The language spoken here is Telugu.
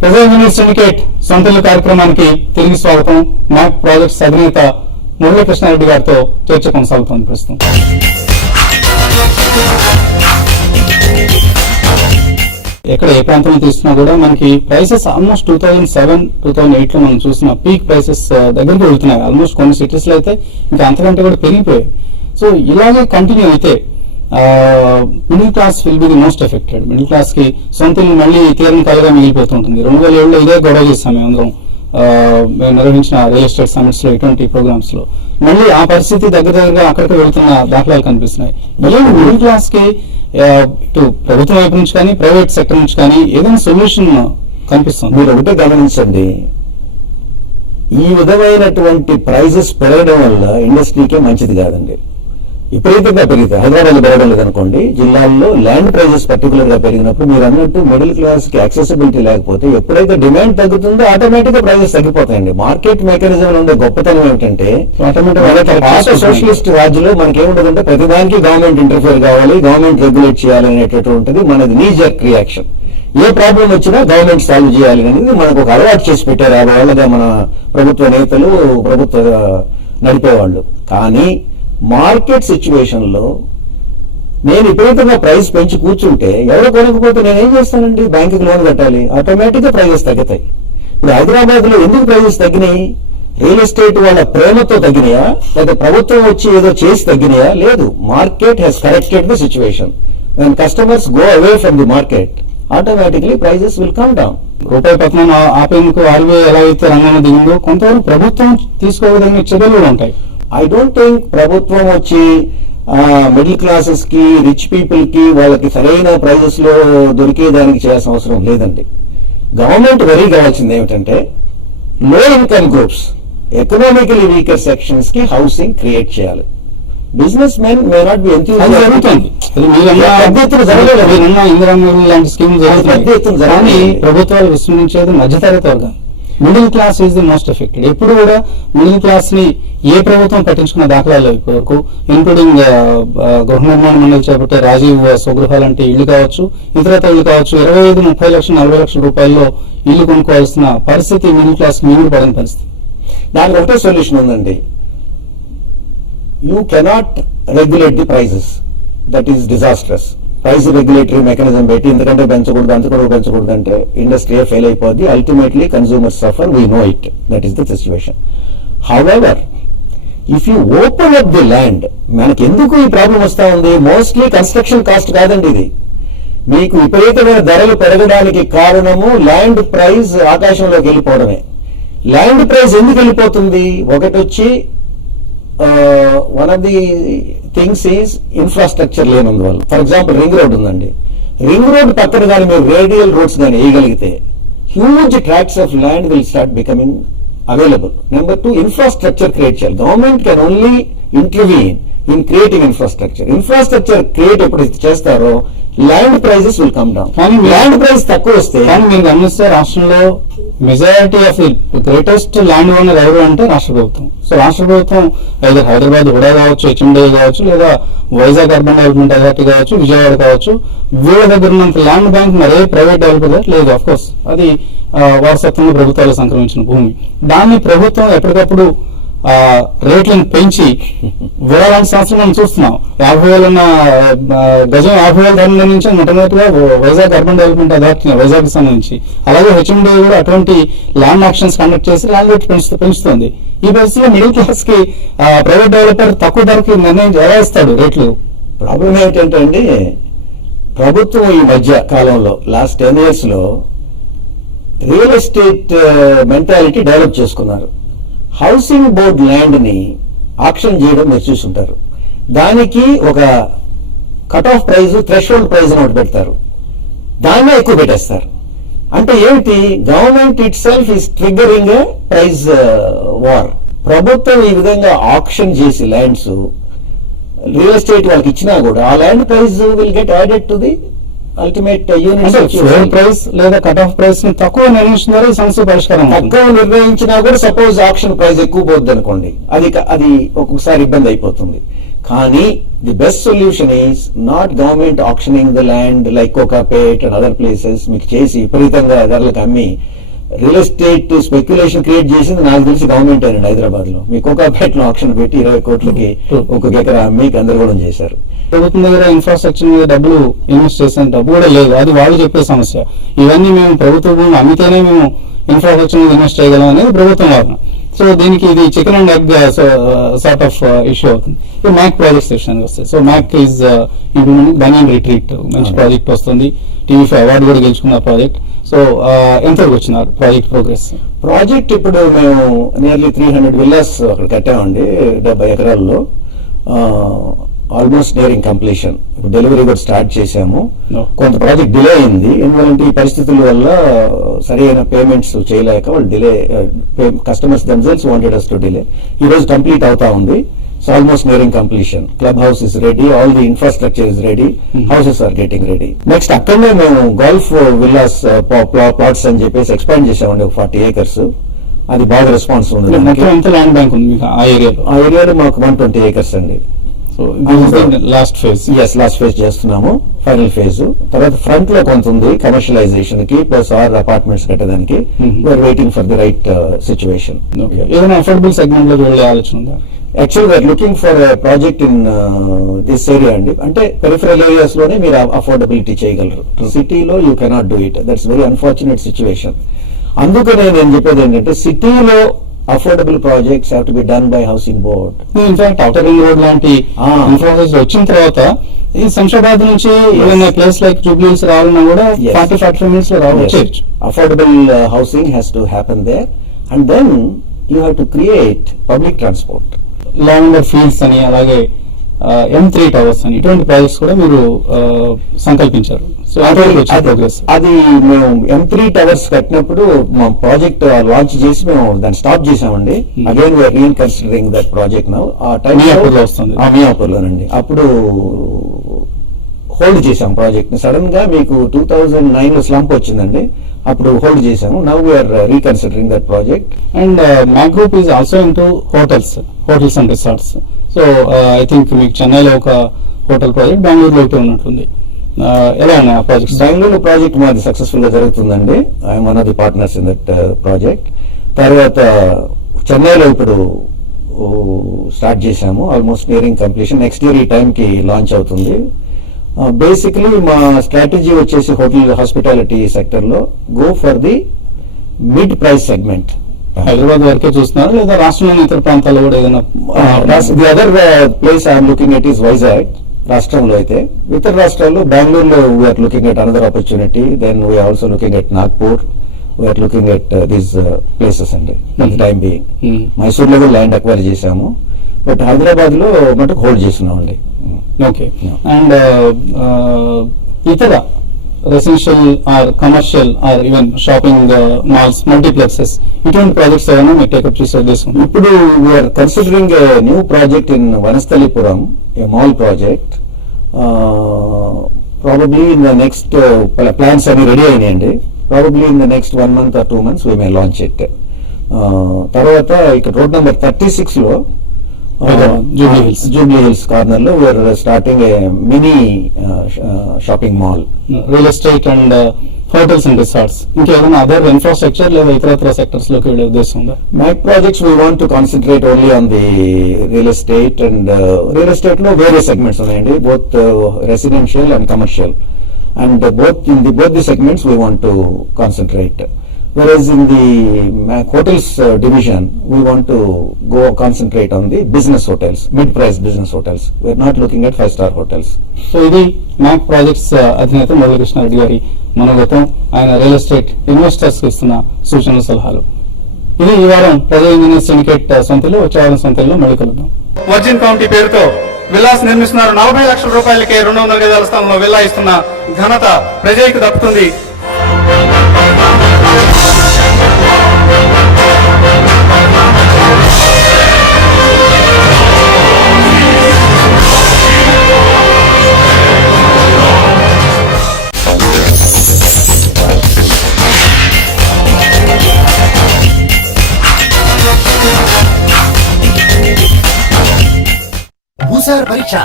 ప్రజా సిండికేట్ సొంతలు కార్యక్రమానికి తిరిగి స్వాగతం. మ్యాక్ ప్రాజెక్ట్స్ అధినేత మురళీ కృష్ణారెడ్డి గారితో చర్చ కొనసాగుతోంది. ప్రస్తుతం ఎక్కడ ఏ ప్రాంతంలో తీసుకున్నా కూడా మనకి ప్రైసెస్ ఆల్మోస్ట్ 2007-2008 లో మనం చూసిన పీక్ ప్రైసెస్ దగ్గరికి వెళ్తున్నాయి. ఆల్మోస్ట్ కొన్ని సిటీస్ లో అయితే ఇంకా అంతకంటే కూడా పెరిగిపోయాయి. సో ఇలాగే కంటిన్యూ అయితే middle class will be the most affected. Middle class కి సొంత ఇల్లు మళ్ళీ తీరని కలగా మిగిలిపోతుంటుంది. 2007లో ఇదే గొడవ చేస్తాం మేము అందరం నిర్వహించిన రియల్ ఎస్టేట్ సమిట్స్ లో, ఇటువంటి ప్రోగ్రామ్స్ లో. మళ్ళీ ఆ పరిస్థితి దగ్గరగా అక్కడికి వెళ్తున్న దాఖలాలు కనిపిస్తున్నాయి. మళ్ళీ మిడిల్ క్లాస్ కి ఇటు ప్రభుత్వం వైపు నుంచి కానీ ప్రైవేట్ సెక్టర్ నుంచి కానీ ఏదైనా సొల్యూషన్ కనిపిస్తుంది? మీరు ఒకటే గమనించండి, ఈ విధమైనటువంటి ప్రైజెస్ పెరగడం వల్ల ఇండస్ట్రీకే మంచిది కాదండి. విపరీతంగా పెరిగితే హైదరాబాద్ పెరగడం లేదనుకోండి, జిల్లాల్లో ల్యాండ్ ప్రైజెస్ పర్టికులర్ గా పెరిగినప్పుడు మీరు అన్నట్టు మిడిల్ క్లాస్ కి యాక్సెసిబిలిటీ లేకపోతే ఎప్పుడైతే డిమాండ్ తగ్గుతుందో ఆటోమేటిక్ గా ప్రైజెస్ తగ్గిపోతాయండి. మార్కెట్ మెకానిజం ఉండే గొప్పతనం ఏమిటంటే, పాత సోషలిస్ట్ రాజ్యంలో మనకేముండదంటే ప్రతిదానికి గవర్నమెంట్ ఇంటర్ఫియర్ కావాలి, గవర్నమెంట్ రెగ్యులేట్ చేయాలి అనేటటువంటిది మనది నీ జర్క్ రియాక్షన్. ఏ ప్రాబ్లం వచ్చినా గవర్నమెంట్ సాల్వ్ చేయాలి అనేది మనకు ఒక అలవాటు చేసి పెట్టారు ఆ వాళ్ళగా మన ప్రభుత్వ నేతలు, ప్రభుత్వ నడిపేవాళ్ళు. కానీ మార్కెట్ సిచ్యువేషన్ లో నేను విపరీతంగా ప్రైస్ పెంచి కూర్చుంటే ఎవరు కొనకపోతే నేనేం చేస్తానండి? బ్యాంకుకి లోన్ కట్టాలి, ఆటోమేటిక్ గా ప్రైజెస్ తగ్గుతాయి. ఇప్పుడు హైదరాబాద్ లో ఎందుకు ప్రైజెస్ తగ్గినాయి? రియల్ ఎస్టేట్ వాళ్ళ ప్రేమతో తగ్గినాయా, లేదా ప్రభుత్వం వచ్చి ఏదో చేసి తగ్గినాయా? లేదు, market has corrected the situation. When customers go away from the market, automatically prices will come down. రూపాయి పతనం ఆపేందుకు ఆర్బీఐ ఎలా అయితే రంగంలో దిగిందో కొంతవరకు ప్రభుత్వం తీసుకోవడానికి చర్యలు కూడా ఉంటాయి. ఐ డోంట్ థింక్ ప్రభుత్వం వచ్చి మిడిల్ క్లాసెస్ కి, రిచ్ పీపుల్ కి వాళ్ళకి సరైన ప్రైజెస్ లో దొరికేదానికి చేయాల్సిన అవసరం లేదండి. గవర్నమెంట్ వెరీ కావాల్సింది ఏమిటంటే లో income groups, economically weaker sections కి హౌసింగ్ క్రియేట్ చేయాలి. Business men may not be ప్రభుత్వాలు విస్మరించేది మధ్యతరగతి వర్గం. Middle class is the most affected. ఎప్పుడు కూడా మిడిల్ క్లాస్ ని ఏ ప్రభుత్వం పట్టించుకున్న దాఖలాలు ఇప్పటివరకు, ఇన్క్లూడింగ్ గృహ నిర్మాణ మండలి చేపట్టే రాజీవ్ స్వగృహాలు అంటే ఇళ్లు కావచ్చు, ఇతరత ఇళ్లు కావచ్చు, 25-30 లక్షలు 40 లక్షల రూపాయల్లో ఇల్లు కొనుక్కోవాల్సిన పరిస్థితి మిడిల్ క్లాస్ కి మింగుడు పడిన పరిస్థితి. దానికి ఒకటే సొల్యూషన్ ఉందండి. You cannot regulate the prices, that is disastrous. Price regulatory mechanism పెట్టి ఇంతకంటే పెంచకూడదు, అంతకంటే పెంచకూడదు అంటే ఇండస్ట్రీ ఫెయిల్ అయిపోద్ది. Ultimately consumers suffer, we know it, that is the situation. However if you open up the land, మనకి ఎందుకు ఈ ప్రాబ్లం వస్తా ఉంది? మోస్ట్లీ కన్స్ట్రక్షన్ కాస్ట్ కాదండి ఇది. మీకు విపరీతమైన ధరలు పెరగడానికి కారణము ల్యాండ్ ప్రైస్ ఆకాశంలోకి వెళ్ళిపోవడమే. ల్యాండ్ ప్రైస్ ఎందుకు వెళ్ళిపోతుంది? ఒకటి వచ్చి one of the things is infrastructure లేనందువల్ల. ఫర్ ఎగ్జాంపుల్ రింగ్ రోడ్ ఉందండి, రింగ్ రోడ్ పక్కన కానీ మీరు రేడియల్ రోడ్స్ కానీ వేయగలిగితే huge tracts of land will start becoming available. Number 2, infrastructure create చేయాలి. Government can only intervene in creating infrastructure. Infrastructure create ఎప్పుడైతే చేస్తారో land prices will come down. కానీ ల్యాండ్ ప్రైస్ తక్కువ వస్తే, కానీ మీరు గమనిస్తే రాష్ట్రంలో majority of the greatest land owner ఎవరు అంటే రాష్ట్ర ప్రభుత్వం. సో రాష్ట్ర ప్రభుత్వం either హైదరాబాద్ హుడా కావచ్చు, హెచ్ఎండే కావచ్చు, లేదా వైజాగ్ అర్బన్ డెవలప్మెంట్ అథారిటీ కావచ్చు, విజయవాడ కావచ్చు, వీళ్ళ దగ్గర ఉన్నంత ల్యాండ్ బ్యాంక్ మరే ప్రైవేట్ డెవలపర్ లేదు. ఆఫ్ కోర్స్ అది వారసత్వంలో ప్రభుత్వాలు సంక్రమించిన భూమి. దాన్ని ప్రభుత్వం ఎప్పటికప్పుడు రేట్లను పెంచి వేలాంటి సంవత్సరం మనం చూస్తున్నాం. 50,000 ఉన్న గజం 50,000 ధరల నుంచి మొట్టమొదటిగా Vizag urban development authority Vizag కి సంబంధించి, అలాగే హెచ్ఎండే కూడా అటువంటి ల్యాండ్ ఆక్షన్స్ కండక్ట్ చేసి ల్యాండ్ రేట్ పెంచుతుంది. ఈ పరిస్థితిలో మిడిల్ క్లాస్ కి ప్రైవేట్ డెవలపర్ తక్కువ ధరకి నిర్ణయం ఎలా ఇస్తాడు రేట్లు? ప్రాబ్లం ఏమిటంటే అండి, ప్రభుత్వం ఈ మధ్య కాలంలో లాస్ట్ 10 years లో రియల్ ఎస్టేట్ మెంటాలిటీ డెవలప్ చేసుకున్నారు. హౌసింగ్ బోర్డ్ ల్యాండ్ ని ఆక్షన్ చేయడం మీరు చూసుంటారు. దానికి ఒక cut off price, threshold price అని ఒకటి పెడతారు, దాన్నే ఎక్కువ పెట్టేస్తారు. అంటే ఏమిటి? Government itself is triggering a price war. ప్రభుత్వం ఈ విధంగా ఆక్షన్ చేసి ల్యాండ్స్ రియల్ ఎస్టేట్ వాళ్ళకి ఇచ్చినా కూడా ఆ land price will get added to the ultimate unit price లేదా కట్ ఆఫ్ ప్రైస్ ని తక్కువ నిర్ణయించినారు. ఈ సమస్య పరిష్కారం తక్కువ నిర్ణయించినా కూడా సపోజ్ ఆక్షన్ ప్రైస్ ఎక్కువ పోద్ది అనుకోండి, అది ఒక్కొక్కసారి ఇబ్బంది అయిపోతుంది. కానీ the best solution is not government auctioning the land like Kokapet and other places మీకు చేసి విపరీతంగా ధరలకు అమ్మి రియల్ ఎస్టేట్ స్పెక్యులేషన్ క్రియేట్ చేసింది నాకు తెలిసి గవర్నమెంట్ అండి హైదరాబాద్ లో. మీ కోకాపేట్ లో ఆప్షన్ పెట్టి 20 కోట్లకి ఒక్కొక్క ఎకరా అమ్మి గందరగోళం చేశారు. ప్రభుత్వం దగ్గర ఇన్ఫ్రాస్ట్రక్చర్ మీద డబ్బులు ఇన్వెస్ట్ చేసిన డబ్బు కూడా లేదు, అది వాళ్ళు చెప్పే సమస్య. ఇవన్నీ మేము ప్రభుత్వ భూములు అమ్మితేనే మేము ఇన్ఫ్రాస్ట్రక్చర్ మీద ఇన్వెస్ట్ చేయగలం అనేది ప్రభుత్వం వాదన. సో దీనికి ఇది chicken and egg sort of issue అవుతుంది. ఇప్పుడు మ్యాక్ ప్రాజెక్ట్స్ విషయానికి వస్తే, so Mak is implementing Banyan Retreat మంచి ప్రాజెక్ట్ వస్తుంది, టీవీ5 అవార్డు కూడా గెలుచుకున్న ప్రాజెక్ట్. సో ఎంతవరకు వచ్చినారు ప్రాజెక్ట్ ప్రోగ్రెస్? ప్రాజెక్ట్ ఇప్పుడు మేము నియర్లీ 300 విల్లాస్ అక్కడ కట్టామండి 70 ఎకరాల్లో. Almost nearing completion. ఇప్పుడు డెలివరీ కూడా స్టార్ట్ చేశాము. కొంత ప్రాజెక్ట్ డిలే అయింది, ఎందుకంటే ఈ పరిస్థితుల వల్ల సరైన పేమెంట్స్ చేయలేక వాళ్ళు delay, customers themselves wanted us to delay. ఈ రోజు కంప్లీట్ అవుతా ఉంది. So almost nearing completion. Club house is ready, all the infrastructure is ready, houses are getting ready. Next అక్కడనే మేము గోల్ఫ్ విల్లాస్ ప్లాట్స్ అని చెప్పేసి ఎక్స్పాండ్ చేసామండి, ఒక 40 acres. అది బాగా రెస్పాన్స్ ఉంది. మొత్తం ఎంత ల్యాండ్ బ్యాంక్ ఉంది మీకు ఆ ఏరియాలో? ఆ ఏరియాలో మాకు 120 acres అండి. So last phase? Yes, last phase చేస్తున్నాము, ఫైనల్ ఫేజ్. తర్వాత ఫ్రంట్ లో కొంత ఉంది కమర్షియలైజేషన్ కి, ప్లస్ 6 అపార్ట్మెంట్స్ కట్టడానికి. We are waiting for the right situation. ఏదైనా అఫోర్డబుల్ సెగ్మెంట్ లో వెళ్ళే ఆలోచన ఉందా? యాక్చువల్ గా looking for project in this area అండి. అంటే పెరిఫరల్ ఏరియాస్ లోనే మీరు అఫోర్డబిలిటీ చేయగలరు. సిటీలో you cannot do it. That's very unfortunate situation. అందుకనే నేను చెప్పేది ఏంటంటే సిటీలో affordable projects have to be done by housing board. In fact outer ring road లాంటి ఇన్ఫ్రాస్ట్రక్చర్ వచ్చిన తర్వాత ఈ శంషాబాద్ నుంచి ఏదైనా ప్లేస్ లైక్ జూబ్లీ హిల్స్ రావాలన్నా కూడా 40-45 మినిట్స్ లో రావచ్చు. Affordable housing has to happen there, and then you have to create public transport. Lavender fields అని, అలాగే M3 టవర్స్ అని, ఇటువంటి ప్రాజెక్ట్స్ కూడా మీరు సంకల్పించారు. సో ప్రోగ్రెస్ అది మేము M3 టవర్స్ కట్టినప్పుడు మా ప్రాజెక్ట్ లాంచ్ చేసి మేము దాన్ని స్టాప్ చేసామండి. Again we're reconsidering that project now. ఆ టైం మియాపూర్ లో వస్తుంది. మియాపూర్ లోనండి. అప్పుడు హోల్డ్ చేసాం ప్రాజెక్ట్ ని. సడన్ గా మీకు 2009 లో స్లంప్ వచ్చిందండి, అప్పుడు హోల్డ్ చేసాము. Now we're reconsidering that project. And Mac group is also into hotels and resorts. So I think మీకు చెన్నైలో ఒక హోటల్ ప్రాజెక్ట్, బెంగళూరులో ఒకటి ఉన్నట్టుంది. ఎలా ఉన్నాయి ఆ ప్రాజెక్ట్స్? బెంగళూరు ప్రాజెక్ట్ మాది సక్సెస్ఫుల్ గా జరుగుతుందండి. I'm one of the partners in that project. తర్వాత చెన్నైలో ఇప్పుడు స్టార్ట్ చేశాము, almost nearing completion. Next year ఈ టైం కి లాంచ్ అవుతుంది. బేసికలీ మా స్ట్రాటజీ వచ్చేసి హోటల్ హాస్పిటాలిటీ సెక్టర్ లో go for the mid price segment. Hyderabad వరకే చూస్తున్నారు లేదా రాష్ట్రంలోని ఇతర ప్రాంతాల్లో కూడా ఏదైనా? The other place I'm looking at is Vizag, రాష్ట్రంలో అయితే. ఇతర రాష్ట్రాల్లో బెంగళూరులో we are looking at another opportunity. Then we are also looking at Nagpur. We are looking at these places అండి ఫర్ ది టైం బీయింగ్. మైసూర్లో కూడా ల్యాండ్ అక్వైర్ చేశాము, బట్ హైదరాబాద్ లో మటుకు హోల్డ్ చేస్తున్నాం అండి. ఓకే. అండ్ ఇతర residential or commercial or even shopping malls, multiplexes, ఇటువంటి ప్రాజెక్ట్స్ ఏమైనా మీరు టేకప్ చేసే ఉద్దేశం? ఇప్పుడు we are considering a new project in Vanasthalipuram, a mall project. Probably in the next, plans అన్ని రెడీ అయినాయండి. Probably in the next 1 month or 2 months we may launch it. తర్వాత ఇక్కడ రోడ్ నెంబర్ 36 లో జూబ్లీ హిల్స్ కార్నర్ లో we are starting a mini shopping mall. Real estate and hotels and resorts, ఇంకేదైనా అదర్ ఇన్ఫ్రాస్ట్రక్చర్ లేదా ఇతర సెక్టర్స్ లోకి వెళ్ళే ఉద్దేశం ఉందా? Mak projects we want to concentrate only on the real estate. And real estate లో వేరే సెగ్మెంట్స్ ఉన్నాయండి, both residential and commercial. And both the segments we want to concentrate. Whereas in the hotels division, we want to go concentrate on the business hotels, mid-price business hotels. We are not looking at 5-star hotels. So ఇది మ్యాక్ ప్రాజెక్ట్స్ అధినేత మురళీకృష్ణారెడ్డి గారి మనోగతం, ఆయన రియల్ ఎస్టేట్ ఇన్వెస్టర్స్ కి ఇస్తున్న సూచనలు, సలహాలు. ఇది ఈ వారం ప్రజా ఇంజనీర్ సిండికేట్ సొంతలో, వచ్చే వారం సొంతలో మళ్ళీ కలుద్దాం. వర్జిన్ కౌంటీ పేరుతో విల్లాస్ నిర్మిస్తున్నారు. 40 లక్షల రూపాయలకే 200 గజాల స్థలంలో విల్లా ఇస్తున్న ఘనత ప్రజలకు దక్కుతుంది. ఇంటర్ పరీక్ష